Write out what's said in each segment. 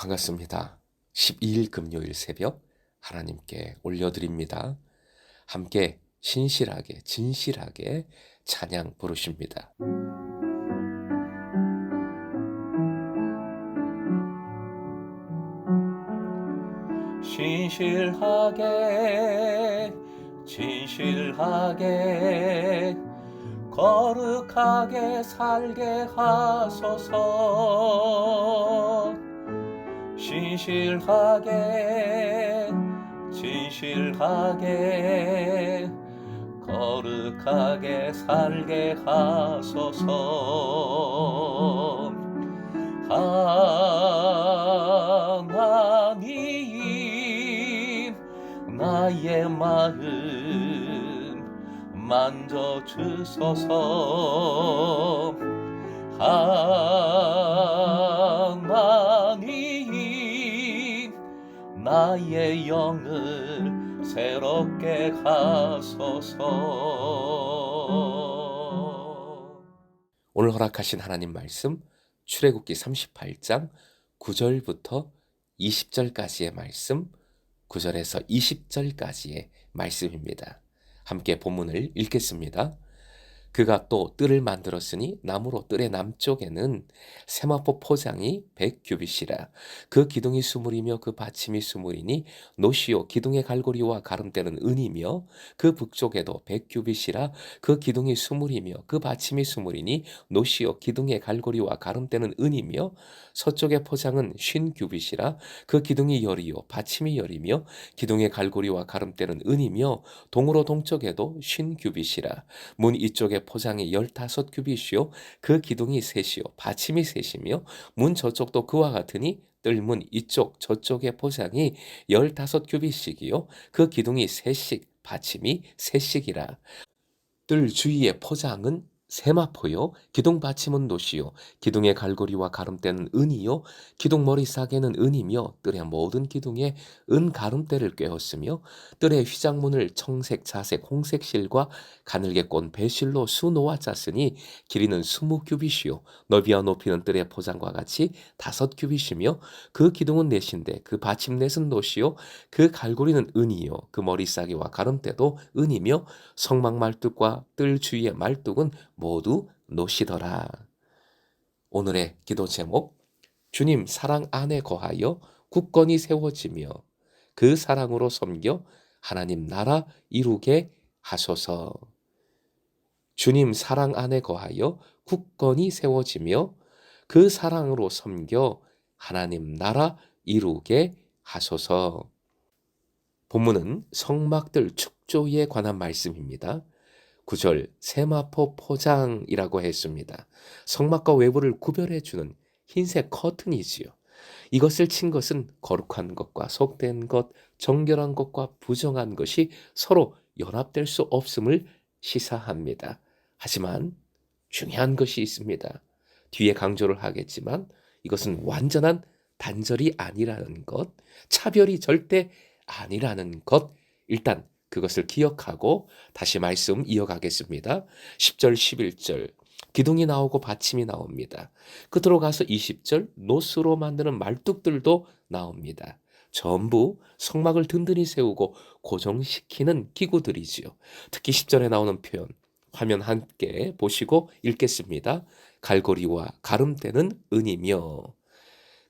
반갑습니다. 12일 금요일 새벽 하나님께 올려드립니다. 함께 신실하게 진실하게 찬양 부르십니다. 신실하게 진실하게 거룩하게 살게 하소서. 신실하게 진실하게 거룩하게 살게 하소서. 하나님 나의 마음 만져주소서. 하나님 나의 영을 새롭게 하소서. 오늘 허락하신 하나님 말씀 출애굽기 38장 9절부터 20절까지의 말씀, 9절에서 20절까지의 말씀입니다. 함께 본문을 읽겠습니다. 그가 또 뜰을 만들었으니 나무로 뜰의 남쪽에는 세마포 포장이 100규빗이라. 그 기둥이 수물이며 그 받침이 수물이니 노시오 기둥의 갈고리와 가름대는 은이며, 그 북쪽에도 100규빗이라. 그 기둥이 수물이며 그 받침이 수물이니 노시오 기둥의 갈고리와 가름대는 은이며, 서쪽의 포장은 50규빗이라. 그 기둥이 열이요 받침이 열이며 기둥의 갈고리와 가름대는 은이며, 동으로 동쪽에도 50규빗이라. 문 이쪽에 포장이 15규빗이요 그 기둥이 셋이요 받침이 셋이며, 문 저쪽도 그와 같으니 뜰문 이쪽 저쪽의 포장이 15규빗씩이요 그 기둥이 셋씩 받침이 셋씩이라. 뜰 주위의 포장은 세마포요 기둥 받침은 노시요 기둥의 갈고리와 가름대는 은이요 기둥 머리 싸개는 은이며, 뜰의 모든 기둥에 은 가름대를 꿰었으며, 뜰의 휘장문을 청색 자색 홍색 실과 가늘게 꼰 배실로 수놓아 짰으니 길이는 20규빗이요 너비와 높이는 뜰의 포장과 같이 5규빗이며, 그 기둥은 넷인데 그 받침 넷은 노시요 그 갈고리는 은이요 그 머리 싸개와 가름대도 은이며, 성막 말뚝과 뜰 주위의 말뚝은 모두 노시더라. 오늘의 기도 제목, 주님 사랑 안에 거하여 굳건히 세워지며 그 사랑으로 섬겨 하나님 나라 이루게 하소서. 주님 사랑 안에 거하여 굳건히 세워지며 그 사랑으로 섬겨 하나님 나라 이루게 하소서. 본문은 성막들 축조에 관한 말씀입니다. 9절 세마포 포장이라고 했습니다. 성막과 외부를 구별해주는 흰색 커튼이지요. 이것을 친 것은 거룩한 것과 속된 것, 정결한 것과 부정한 것이 서로 연합될 수 없음을 시사합니다. 하지만 중요한 것이 있습니다. 뒤에 강조를 하겠지만 이것은 완전한 단절이 아니라는 것, 차별이 절대 아니라는 것, 일단 그것을 기억하고 다시 말씀 이어가겠습니다. 10절 11절 기둥이 나오고 받침이 나옵니다. 끝으로 가서 20절 노스로 만드는 말뚝들도 나옵니다. 전부 성막을 든든히 세우고 고정시키는 기구들이지요. 특히 10절에 나오는 표현, 화면 함께 보시고 읽겠습니다. 갈고리와 가름대는 은이며.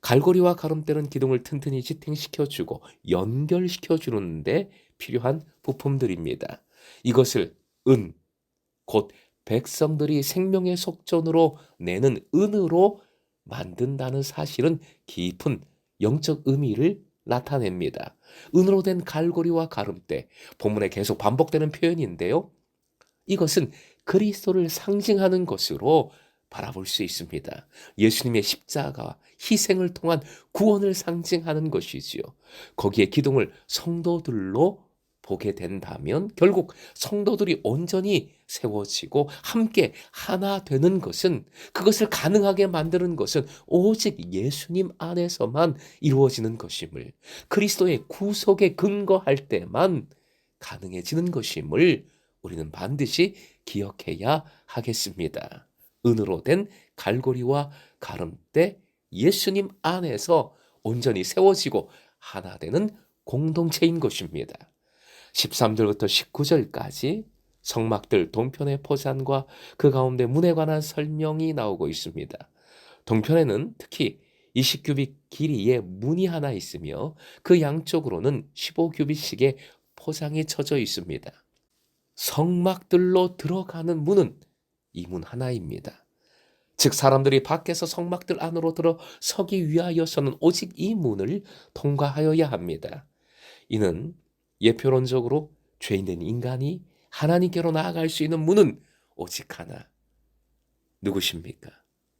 갈고리와 가름대는 기둥을 튼튼히 지탱시켜주고 연결시켜주는데 필요한 부품들입니다. 이것을 은, 곧 백성들이 생명의 속전으로 내는 은으로 만든다는 사실은 깊은 영적 의미를 나타냅니다. 은으로 된 갈고리와 가름대, 본문에 계속 반복되는 표현인데요. 이것은 그리스도를 상징하는 것으로 바라볼 수 있습니다. 예수님의 십자가 희생을 통한 구원을 상징하는 것이지요. 거기에 기둥을 성도들로 보게 된다면 결국 성도들이 온전히 세워지고 함께 하나 되는 것은, 그것을 가능하게 만드는 것은 오직 예수님 안에서만 이루어지는 것임을, 그리스도의 구속에 근거할 때만 가능해지는 것임을 우리는 반드시 기억해야 하겠습니다. 은으로 된 갈고리와 가름대, 예수님 안에서 온전히 세워지고 하나 되는 공동체인 것입니다. 13절부터 19절까지 성막들 동편의 포장과 그 가운데 문에 관한 설명이 나오고 있습니다. 동편에는 특히 20규빗 길이의 문이 하나 있으며 그 양쪽으로는 15규빗씩의 포장이 쳐져 있습니다. 성막들로 들어가는 문은 이 문 하나입니다. 즉 사람들이 밖에서 성막들 안으로 들어서기 위하여서는 오직 이 문을 통과하여야 합니다. 이는 예표론적으로 죄인된 인간이 하나님께로 나아갈 수 있는 문은 오직 하나. 누구십니까?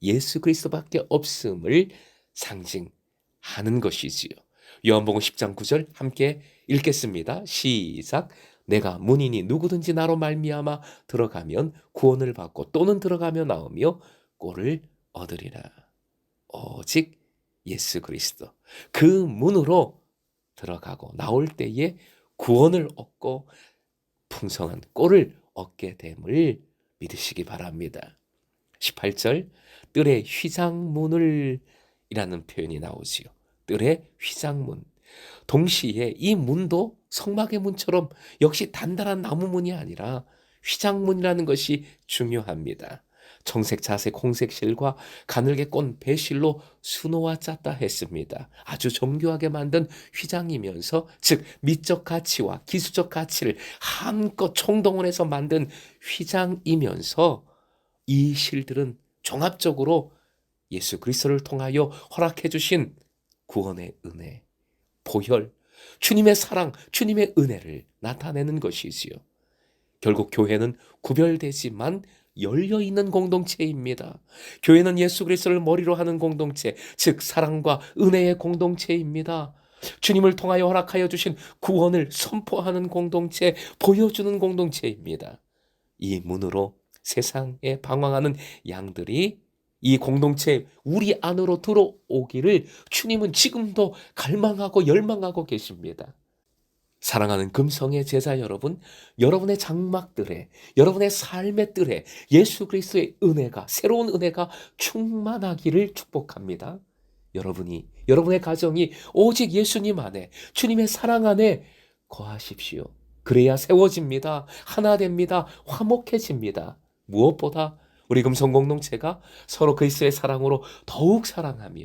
예수 그리스도밖에 없음을 상징하는 것이지요. 요한복음 10장 9절 함께 읽겠습니다. 시작. 내가 문이니 누구든지 나로 말미암아 들어가면 구원을 받고 또는 들어가며 나오며 꼴을 얻으리라. 오직 예수 그리스도 그 문으로 들어가고 나올 때에 구원을 얻고 풍성한 꼴을 얻게 됨을 믿으시기 바랍니다. 18절 뜰의 휘장문을 이라는 표현이 나오지요. 뜰의 휘장문. 동시에 이 문도 성막의 문처럼 역시 단단한 나무 문이 아니라 휘장문이라는 것이 중요합니다. 청색, 자색, 홍색 실과 가늘게 꼰 배실로 수놓아 짰다 했습니다. 아주 정교하게 만든 휘장이면서 즉 미적 가치와 기술적 가치를 한껏 총동원해서 만든 휘장이면서 이 실들은 종합적으로 예수 그리스도를 통하여 허락해 주신 구원의 은혜, 보혈, 주님의 사랑, 주님의 은혜를 나타내는 것이지요. 결국 교회는 구별되지만 열려있는 공동체입니다. 교회는 예수 그리스도를 머리로 하는 공동체, 즉 사랑과 은혜의 공동체입니다. 주님을 통하여 허락하여 주신 구원을 선포하는 공동체, 보여주는 공동체입니다. 이 문으로 세상에 방황하는 양들이 이 공동체 우리 안으로 들어오기를 주님은 지금도 갈망하고 열망하고 계십니다. 사랑하는 금성의 제자 여러분, 여러분의 장막들에, 여러분의 삶의 뜰에 예수 그리스도의 은혜가, 새로운 은혜가 충만하기를 축복합니다. 여러분의 가정이 오직 예수님 안에, 주님의 사랑 안에 거하십시오. 그래야 세워집니다. 하나 됩니다. 화목해집니다. 무엇보다 우리 금성 공동체가 서로 그리스도의 사랑으로 더욱 사랑하며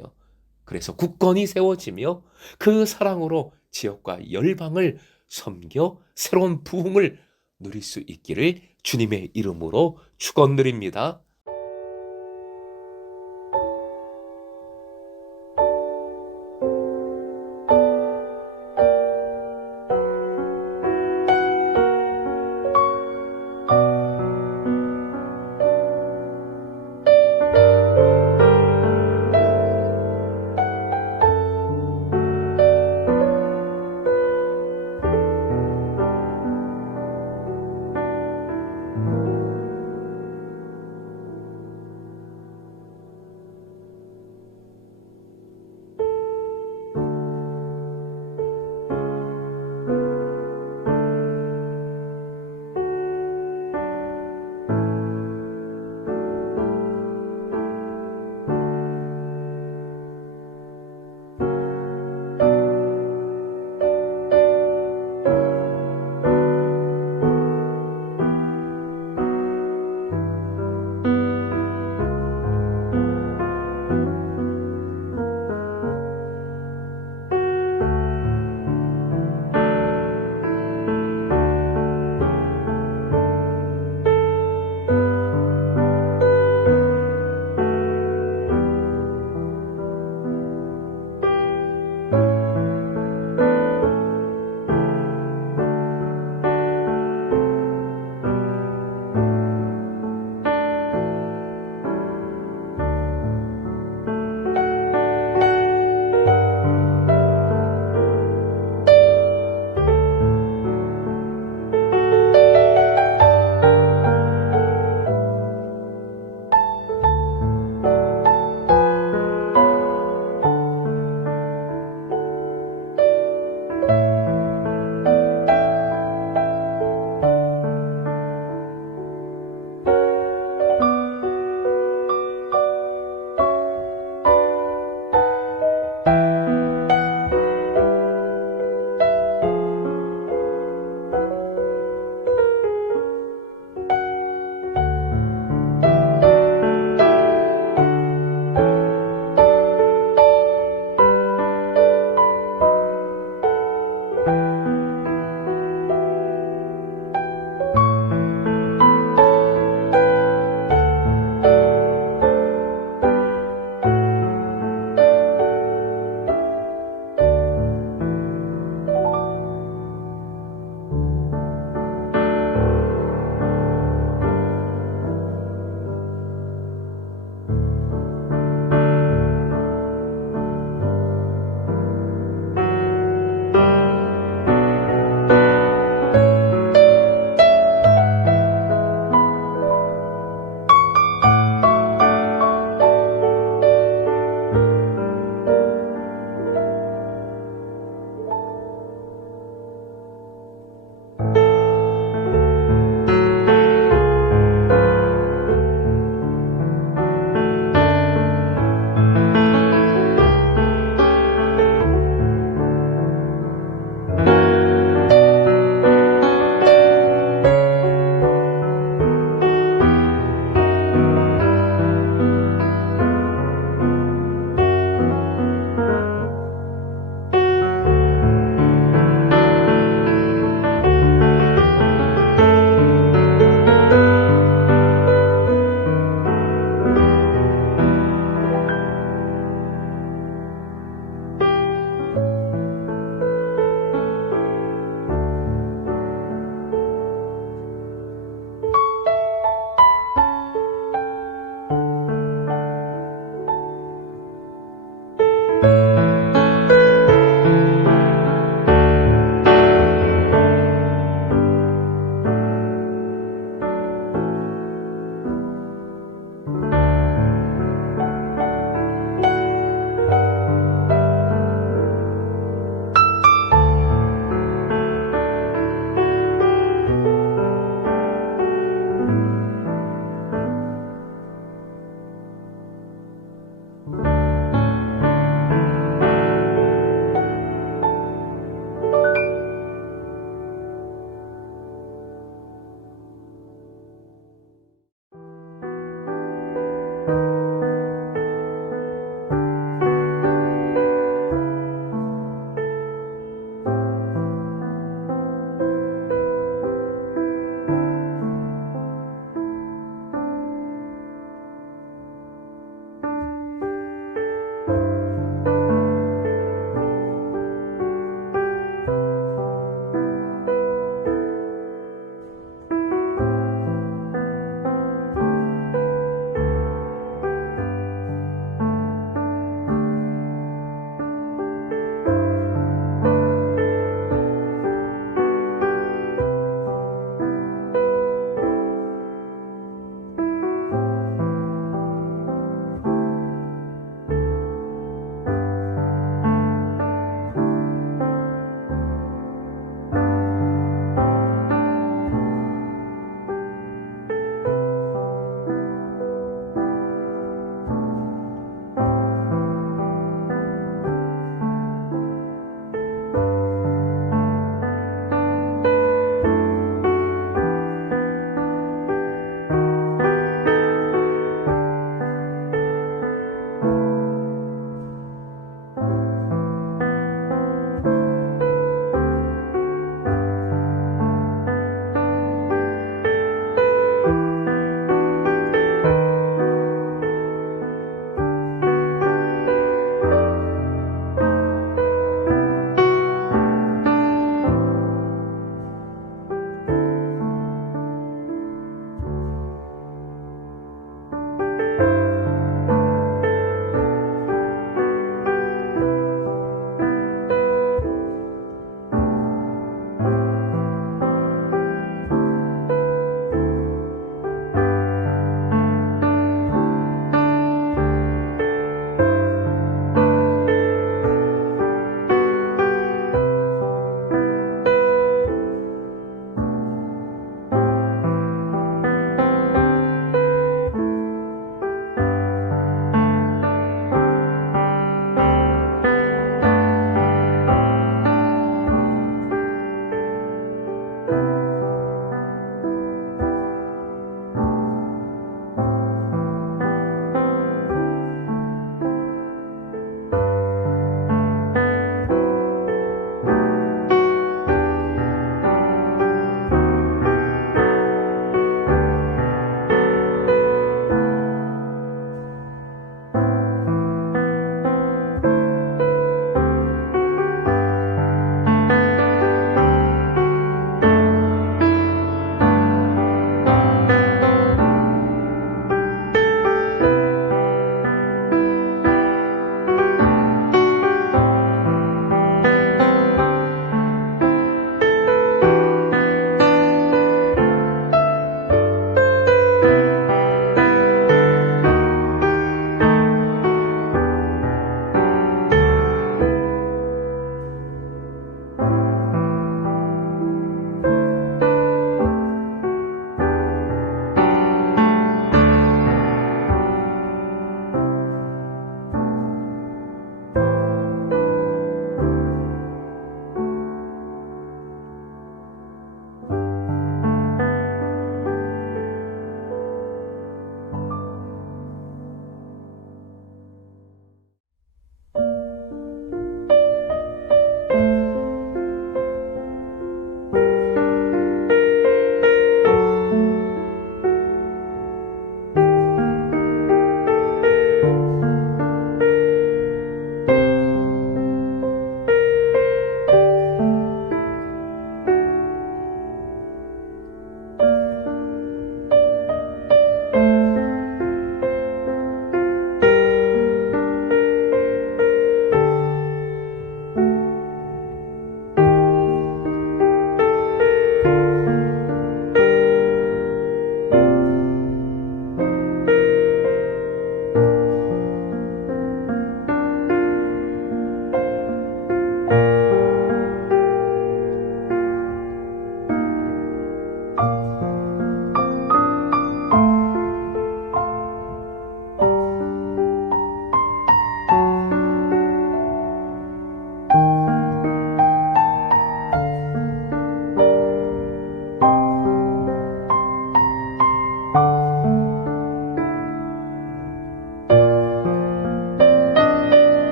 그래서 굳건히 세워지며 그 사랑으로 지역과 열방을 섬겨 새로운 부흥을 누릴 수 있기를 주님의 이름으로 축원드립니다.